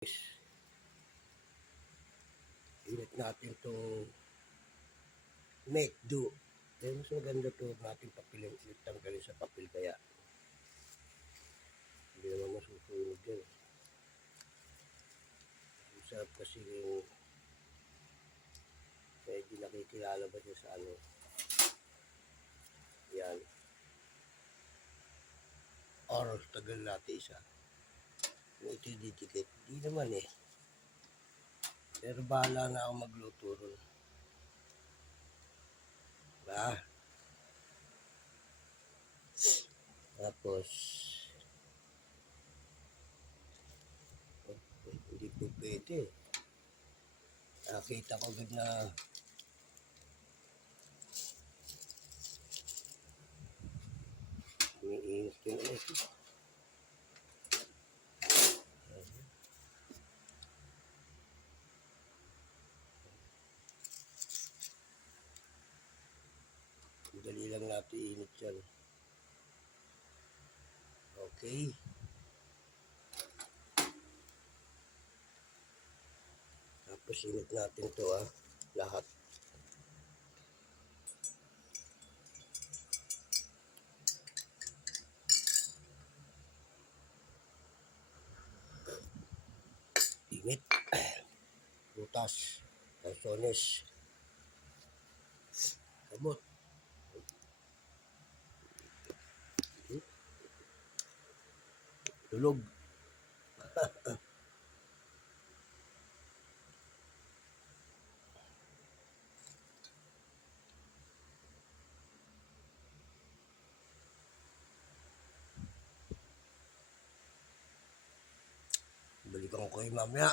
Init natin itong make do. Kaya mas maganda ito natin papilin ulit tanggalin sa papel kaya hindi naman masusunog yan. Ang sarap kasi yung medyo nakikilala ba siya sa ano. Yan. Or tagal natin isa. Kung ito didikit. Hindi naman eh. Pero bahala na ako magluto ron. Diba? Tapos hindi po pwede. Nakita ko agad na umiinit yung ito. Dali lang natin init yan. Okay. Tapos init natin ito lahat. Init. Butas. Lansones. Kamot. Tulog. Balikan ko kayo mamaya.